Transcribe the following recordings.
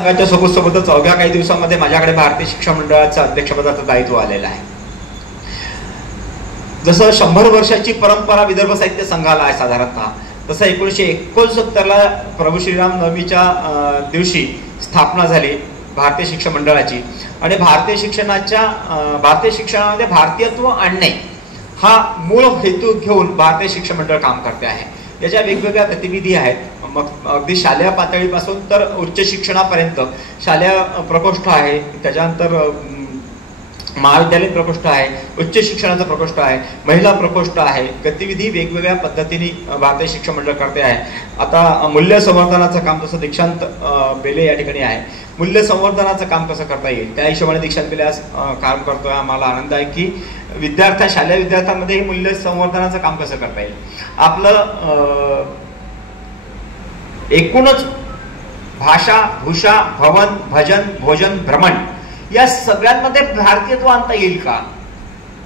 संघाच्या सोबतच अवघ्या काही दिवसांमध्ये माझ्याकडे भारतीय शिक्षण मंडळाचं अध्यक्षपदाचं दायित्व आलेलं आहे. जसं 100 वर्षाची परंपरा विदर्भ साहित्य संघाला आहे साधारणतः, तसं 1969ला प्रभू श्रीराम नवमीच्या दिवशी स्थापना झाली भारतीय शिक्षण मंडळाची. आणि भारतीय शिक्षणामध्ये भारतीयत्व आणणे हा मूळ हेतू घेऊन भारतीय शिक्षण मंडळ काम करते आहे. याच्या वेगवेगळ्या गतिविधी आहेत, मग अगदी शालेय पातळीपासून तर उच्च शिक्षणापर्यंत शालेय प्रकोष्ठ आहे, त्याच्यानंतर महाविद्यालयीन प्रकोष्ठ आहे, उच्च शिक्षणाचा प्रकोष्ठ आहे, महिला प्रकोष्ठ आहे. गतिविधी वेगवेगळ्या पद्धतीने भारतीय शिक्षण मंडळ करते आहे. आता मूल्य संवर्धनाचं काम, जसं दीक्षांत बेले या ठिकाणी आहे, मूल्य संवर्धनाचं काम कसं करता येईल त्या हिशोबाने दीक्षांत बेले आज काम करतोय. आम्हाला आनंद आहे की शालेय विद्यार्थ्यांमध्ये मूल्य संवर्धनाचं काम कसं करता येईल. आपलं एकूणच भाषा, भूषा, भवन, भजन, भोजन, भ्रमण या सगळ्यांमध्ये भारतीयत्व आणता येईल का,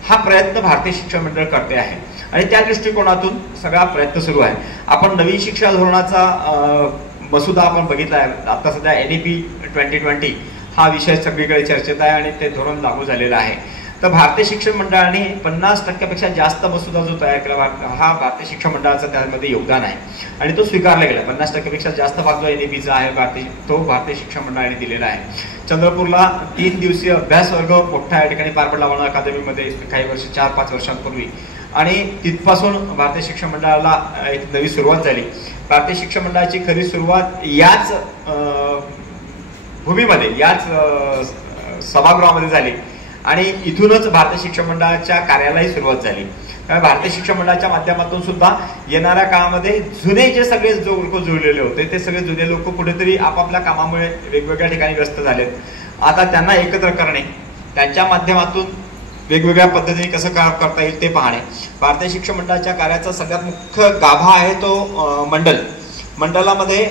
हा प्रयत्न भारतीय शिक्षण मंडळ करते आहे. आणि त्या दृष्टिकोनातून सगळा प्रयत्न सुरू आहे. आपण नवीन शिक्षण धोरणाचा मसुदा आपण बघितला आहे. आता सध्या NEP 2020 हा विषय सगळीकडे चर्चेत आहे आणि ते धोरण लागू झालेलं आहे. तर भारतीय शिक्षण मंडळाने 50% जास्त मसुदा जो तयार केला, हा भारतीय शिक्षण मंडळाचं त्यामध्ये योगदान आहे आणि तो स्वीकारला गेला. 50% जास्त भाग जो NEPचा आहे तो भारतीय शिक्षण मंडळाने दिलेला आहे. चंद्रपूरला 3 दिवसीय अभ्यास वर्ग मोठा या ठिकाणी पार पडला वर्ण अकादमीमध्ये काही वर्ष 4-5 वर्षांपूर्वी. आणि तिथपासून भारतीय शिक्षण मंडळाला एक नवी सुरुवात झाली. भारतीय शिक्षण मंडळाची खरी सुरुवात याच भूमीमध्ये, याच सभागृहामध्ये झाली आणि इथूनच भारतीय शिक्षण मंडळाच्या कार्यालाही सुरुवात झाली. त्यामुळे भारतीय शिक्षण मंडळाच्या माध्यमातून सुद्धा येणाऱ्या काळामध्ये जुने जे सगळे लोक जुळलेले होते ते सगळे जुने लोक कुठेतरी आपापल्या कामामुळे वेगवेगळ्या ठिकाणी व्यस्त झालेत. आता त्यांना एकत्र करणे, त्यांच्या माध्यमातून वेगवेगळ्या पद्धतीने कसं करता येईल ते पाहणे. भारतीय शिक्षण मंडळाच्या कार्याचा सगळ्यात मुख्य गाभा आहे तो मंडळामध्ये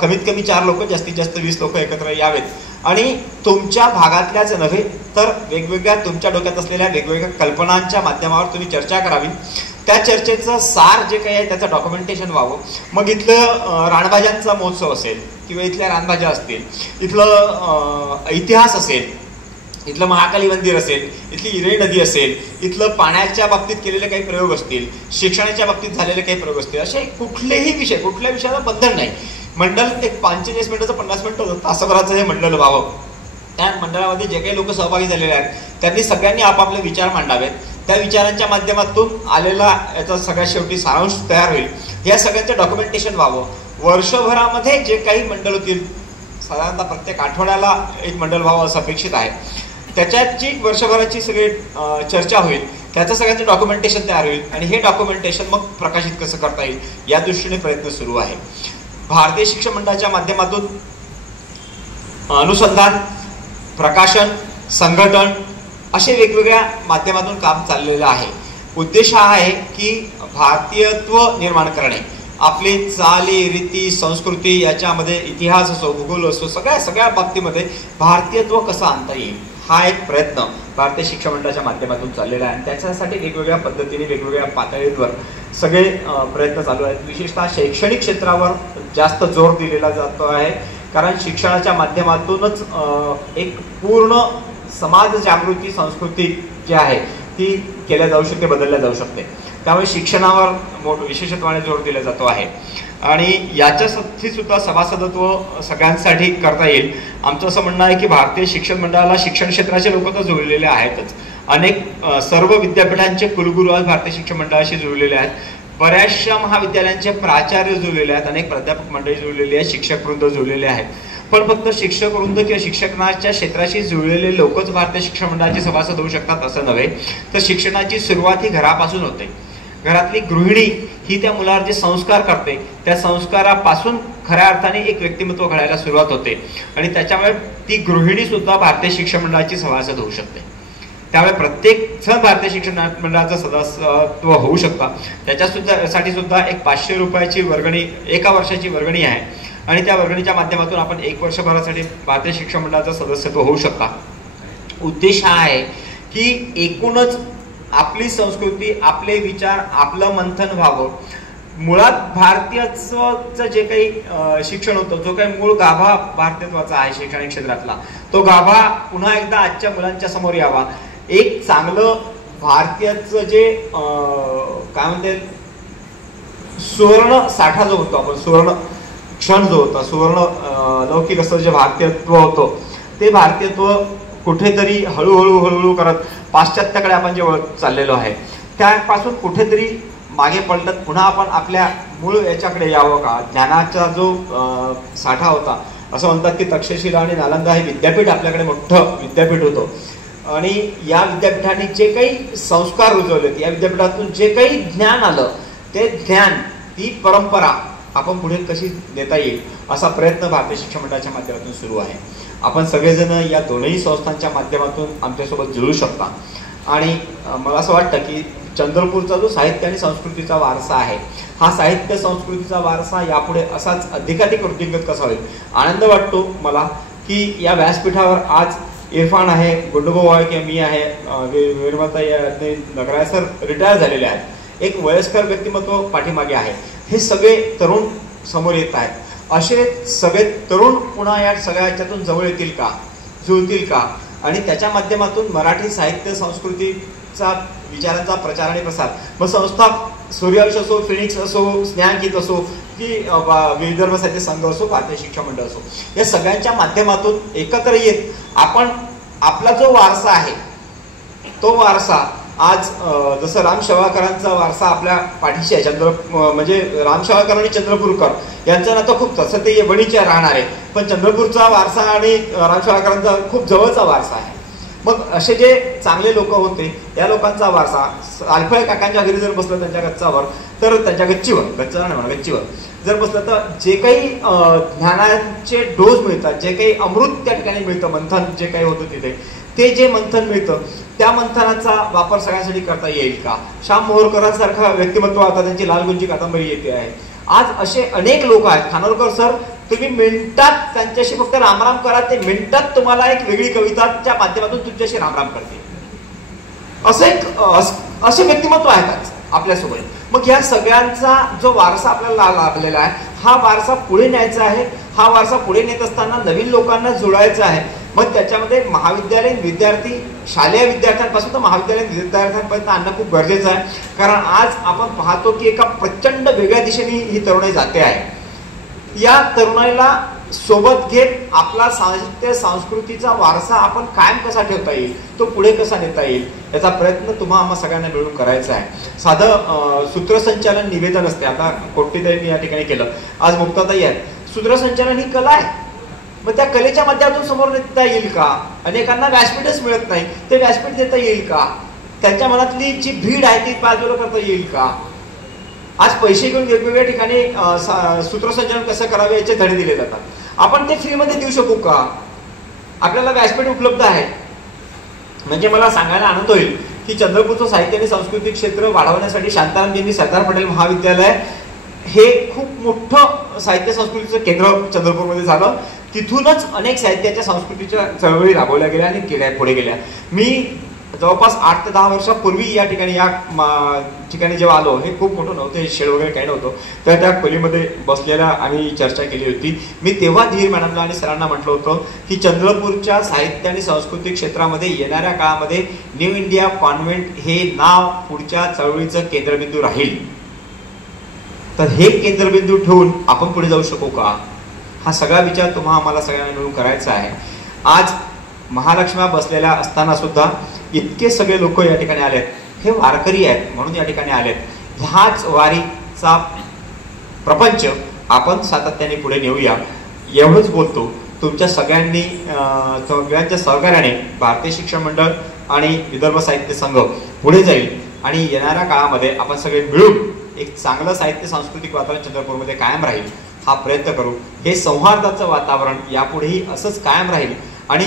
कमीत कमी 4 लोक, जास्तीत जास्त 20 लोक एकत्र यावेत आणि तुमच्या भागातल्याच नव्हे तर वेगवेगळ्या तुमच्या डोक्यात असलेल्या वेगवेगळ्या कल्पनांच्या माध्यमावर तुम्ही चर्चा करावी. त्या चर्चेचं सार जे काही आहे त्याचं डॉक्युमेंटेशन व्हावं. मग इथलं रानभाज्यांचा महोत्सव असेल किंवा इथल्या रानभाज्या असतील, इथलं इतिहास असेल, इथलं महाकाली मंदिर असेल, इथली इरई नदी असेल, इथलं पाण्याच्या बाबतीत केलेले काही प्रयोग असतील, शिक्षणाच्या बाबतीत झालेले काही प्रयोग असतील, असे कुठलेही विषय, कुठल्या विषयाला बंधन नाही. मंडळ एक 45 मिनिटाचं 50 मिनिटं तासभराचं हे मंडळ व्हावं. त्या मंडळामध्ये जे काही लोक सहभागी झालेले आहेत त्यांनी सगळ्यांनी आपापले विचार मांडावेत. त्या विचारांच्या माध्यमातून आलेला याचा सगळ्यात शेवटी सारांश तयार होईल. या सगळ्यांचं डॉक्युमेंटेशन व्हावं. वर्षभरामध्ये जे काही मंडळ होतील, साधारणतः प्रत्येक आठवड्याला एक मंडळ व्हावं असं अपेक्षित आहे. त्याच्याची वर्षभराची सगळी चर्चा होईल, त्याचं सगळ्यांचं डॉक्युमेंटेशन तयार होईल आणि हे डॉक्युमेंटेशन मग प्रकाशित कसं करता येईल या दृष्टीने प्रयत्न सुरू आहे. भारतीय शिक्षण मंडळाच्या माध्यमातून अनुसंधान, प्रकाशन, संघटन असे वेगवेगळ्या माध्यमातून काम चाललेलं आहे. उद्देश हा आहे की भारतीयत्व निर्माण करणे. आपली चाली, रीती, संस्कृती याच्यामध्ये इतिहास असो, भूगोल असो, सगळ्या बाबतीमध्ये भारतीयत्व कसं आणता येईल हा एक प्रयत्न भारतीय शिक्षण मंडळाच्या माध्यमातून चाललेला आहे. आणि त्याच्यासाठी वेगवेगळ्या पद्धतीने वेगवेगळ्या पातळीवर सगळे प्रयत्न चालू आहेत. विशेषतः शैक्षणिक क्षेत्रावर जास्त जोर दिलेला जातो आहे, कारण शिक्षणाच्या माध्यमातूनच एक पूर्ण समाज जागृती संस्कृती जी आहे ती केल्या जाऊ शकते, बदलल्या जाऊ शकते. त्यामुळे शिक्षणावर विशेषत्वाने जोर दिला जातो आहे आणि याच्यासाठी सुद्धा सभासदत्व सगळ्यांसाठी करता येईल. आमचं असं म्हणणं आहे की भारतीय शिक्षण मंडळाला शिक्षण क्षेत्राचे लोक तर जुळलेले आहेतच. अनेक सर्व विद्यापीठांचे कुलगुरू आज भारतीय शिक्षण मंडळाशी जुळलेले आहेत. बऱ्याचशा महाविद्यालयांचे प्राचार्य जुळलेले आहेत, अनेक प्राध्यापक मंडळी जुळलेली आहेत, शिक्षक वृंद जुळलेले आहेत. पण फक्त शिक्षक वृंद किंवा शिक्षणाच्या क्षेत्राशी जुळलेले लोकच भारतीय शिक्षण मंडळाचे सभासद होऊ शकतात असं नव्हे. तर शिक्षणाची सुरुवात ही घरापासून होते. घरातली गृहिणी ही त्या मुलावर जे संस्कार करते त्या संस्कारापासून खऱ्या अर्थाने एक व्यक्तिमत्व घडायला सुरुवात होते आणि त्याच्यामुळे ती गृहिणी सुद्धा भारतीय शिक्षण मंडळाची सभासद होऊ शकते. त्यामुळे प्रत्येक जण भारतीय शिक्षण मंडळाचं सदस्यत्व होऊ शकता. त्याच्यासाठी सुद्धा एक 500 रुपयाची वर्गणी, एका वर्षाची वर्गणी आहे आणि त्या वर्गणीच्या माध्यमातून आपण 1 वर्षभरासाठी भारतीय शिक्षण मंडळाचं सदस्यत्व होऊ शकता. उद्देश हा आहे की एकूणच आपली संस्कृती, आपले विचार, आपलं मंथन व्हावं. मुळात भारतीयत्वाचं जे काही शिक्षण होतं, जो काही मूळ गाभा भारतीयत्वाचा आहे शैक्षणिक क्षेत्रातला, तो गाभा पुन्हा एकदा आजच्या मुलांच्या समोर यावा. एक चांगलं भारतीयाचं जे काय म्हणते सुवर्ण साठा जो होतो, आपण सुवर्ण क्षण जो होता, सुवर्ण लौकिक असं जे भारतीयत्व होतं, ते भारतीयत्व कुठेतरी हळूहळू करत पाश्चात्याकडे आपण जे वळत चाललेलो आहे, त्यापासून कुठेतरी मागे पलटत पुन्हा आपण आपल्या मूळ याच्याकडे यावं का. ज्ञानाचा जो साठा होता, असं म्हणतात की तक्षशिला आणि नालंदा हे विद्यापीठ आपल्याकडे मोठं विद्यापीठ होतं आणि या विद्यापीठाने जे काही संस्कार रुजवलेत, या विद्यापीठातून जे काही ज्ञान आलं, ते ज्ञान, ती परंपरा आपण पुढे कशी नेता येईल असा प्रयत्न भारतीय शिक्षण मंडळाच्या माध्यमातून सुरू आहे. आपण सगळेजण या दोनही संस्थांच्या माध्यमातून आमच्यासोबत जुळू शकता. आणि मला असं वाटतं की चंद्रपूरचा जो साहित्य आणि संस्कृतीचा वारसा आहे, हा साहित्य संस्कृतीचा वारसा यापुढे असाच अधिकाधिक वृद्धिंगत कसा होईल. आनंद वाटतो मला की या व्यासपीठावर आज इरफान आहे, गुंडूभाऊ आहे, मी आहे, वीरमाताई नगराय सर रिटायर झालेले आहेत, एक वयस्कर व्यक्तिमत्व पाठीमागे आहे, हे सगळे तरुण समोर येत आहेत. असे सगळे तरुण पुन्हा या सगळ्या याच्यातून जवळ येतील का, जुळतील का, आणि त्याच्या माध्यमातून मराठी साहित्य संस्कृतीचा विचारांचा प्रचार आणि प्रसार, मग संस्था सूर्यवंश असो, फिनिक्स असो, स्नेहांकित असो की विदर्भ साहित्य संघ असो, भारतीय शिक्षण मंडळ असो, या सगळ्यांच्या माध्यमातून एकत्र येत आपण आपला जो वारसा आहे, तो वारसा आज जसं राम शेवाळकरांचा वारसा आपल्या पाठीशी आहे, म्हणजे राम शेवाळकर आणि चंद्रपूरकर यांचं नातं खूप तसं ते वणीचे राहणार आहे, पण चंद्रपूरचा वारसा आणि राम शेवाळकरांचा खूप जवळचा वारसा आहे. मग असे जे चांगले लोक होते, या लोकांचा वारसा आलफळे काकांच्या घरी जर बसलं त्यांच्या गच्चावर, तर त्यांच्या गच्चीवर, गच्चा नाही म्हणा, गच्चीवर जर बसलं तर जे काही ज्ञानाचे डोस मिळतात, जे काही अमृत त्या ठिकाणी मिळतं, मंथन जे काही होतं तिथे, ते जे मंथन मिळतं त्या मंथनाचा वापर सगळ्यांसाठी करता येईल का. श्याम मोहरकरांसारखा व्यक्तिमत्व आता त्यांची लालगुंजी कादंबरी येते आहे. आज असे अनेक लोक आहेत. खानोलकर सर, तुम्ही मिनिटात त्यांच्याशी फक्त रामराम करा, ते मिनिटात तुम्हाला एक वेगळी कविताच्या माध्यमातून तुमच्याशी रामराम करते. असे व्यक्तिमत्व आहेत आज आपल्यासोबत. मग या सगळ्यांचा जो वारसा आपल्याला लाभलेला आहे, हा वारसा पुढे न्यायचा आहे. हा वारसा पुढे नेत असताना नवीन लोकांना जोडायचा आहे. मग त्याच्यामध्ये महाविद्यालयीन विद्यार्थी, शालेय विद्यार्थ्यांपासून तर महाविद्यालयीन विद्यार्थ्यांपर्यंत आणणं खूप गरजेचं आहे. कारण आज आपण पाहतो की एका प्रचंड वेगळ्या दिशेने ही तरुणाई जाते आहे. या तरुणाईला सोबत घेत आपला साहित्य संस्कृतीचा वारसा आपण कायम कसा ठेवता येईल, तो पुढे कसा नेता येईल, याचा प्रयत्न तुम्हा आम्हा सगळ्यांना मिळून करायचा आहे. साधं सूत्रसंचालन निवेदन असते. आता कोट्टीताईंनी या ठिकाणी केलं, आज मुक्ताताई आहेत. सूत्रसंचालन ही कला आहे. मग त्या कलेच्या माध्यमातून समोर नेता येईल का. अनेकांना व्यासपीठच मिळत नाही, ते व्यासपीठ देता येईल का. त्यांच्या मनातली जी भीड आहे ती बाजूला करता येईल का. आज पैसे घेऊन वेगवेगळ्या ठिकाणी सूत्रसंचालन कसं करावे याचे धडे दिले जातात. आपण ते फ्रीमध्ये देऊ शकू का. आपल्याला व्यासपीठ उपलब्ध आहे. म्हणजे मला सांगायला आनंद होईल की चंद्रपूरचं साहित्य आणि सांस्कृतिक क्षेत्र वाढवण्यासाठी शांतारामजींनी सरदार पटेल महाविद्यालय हे खूप मोठं साहित्य संस्कृतीचं केंद्र चंद्रपूरमध्ये झालं. तिथूनच अनेक साहित्याच्या संस्कृतीच्या चळवळी राबवल्या गेल्या आणि पुढे गेल्या. मी जवळपास 8 ते 10 वर्षापूर्वी या ठिकाणी जेव्हा आलो, हे खूप मोठं नव्हतं, हे शेड वगैरे काही नव्हतं, तर त्या खोलीमध्ये बसलेल्या आम्ही चर्चा केली होती. मी तेव्हा धीर मॅडमला आणि सरांना म्हटलं होतं की चंद्रपूरच्या साहित्य आणि सांस्कृतिक क्षेत्रामध्ये येणाऱ्या काळामध्ये न्यू इंडिया कॉन्व्हेंट हे नाव पुढच्या चळवळीचं केंद्रबिंदू राहील. तर हे केंद्रबिंदू ठेवून आपण पुढे जाऊ शकू का. हा सगळा विचार तुम्हा आम्हाला सगळ्यांना मिळून करायचा आहे. आज महालक्ष्म्या बसलेल्या असताना सुद्धा इतके सगळे लोक या ठिकाणी आलेत, हे वारकरी आहेत म्हणून या ठिकाणी आलेत. ह्याच वारीचा प्रपंच आपण सातत्याने पुढे नेऊया, एवढंच बोलतो. तुमच्या सगळ्यांच्या सहकार्याने भारतीय शिक्षण मंडळ आणि विदर्भ साहित्य संघ पुढे जाईल आणि येणाऱ्या काळामध्ये आपण सगळे मिळून एक चांगलं साहित्य सांस्कृतिक वातावरण चंद्रपूरमध्ये कायम राहील हा प्रयत्न करू. हे सौहार्दाचं वातावरण यापुढेही असंच कायम राहील. आणि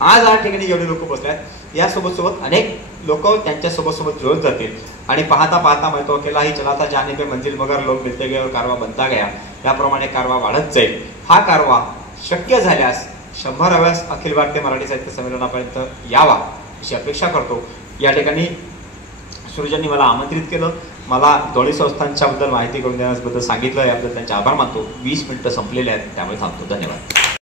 आज या ठिकाणी जेवढे लोक बसले आहेत, यासोबत सोबत अनेक लोक त्यांच्या सोबत जुळत जातील. आणि पाहता पाहता मैं तो अकेला ही चला था जाने पे मंजिल मगर लोग मिलते गए और कारवा बनता गया, याप्रमाणे कारवा वाढत जाईल. हा कारवा शक्य झाल्यास 100व्या अखिल भारतीय मराठी साहित्य संमेलनापर्यंत यावा अशी अपेक्षा करतो. या ठिकाणी सूर्यांनी मला आमंत्रित केलं. मला दोन्ही संस्थांच्याबद्दल माहिती करून देण्याबद्दल सांगितलं, याबद्दल त्यांचे आभार मानतो. 20 मिनिटं संपलेले आहेत, त्यामुळे थांबतो. धन्यवाद.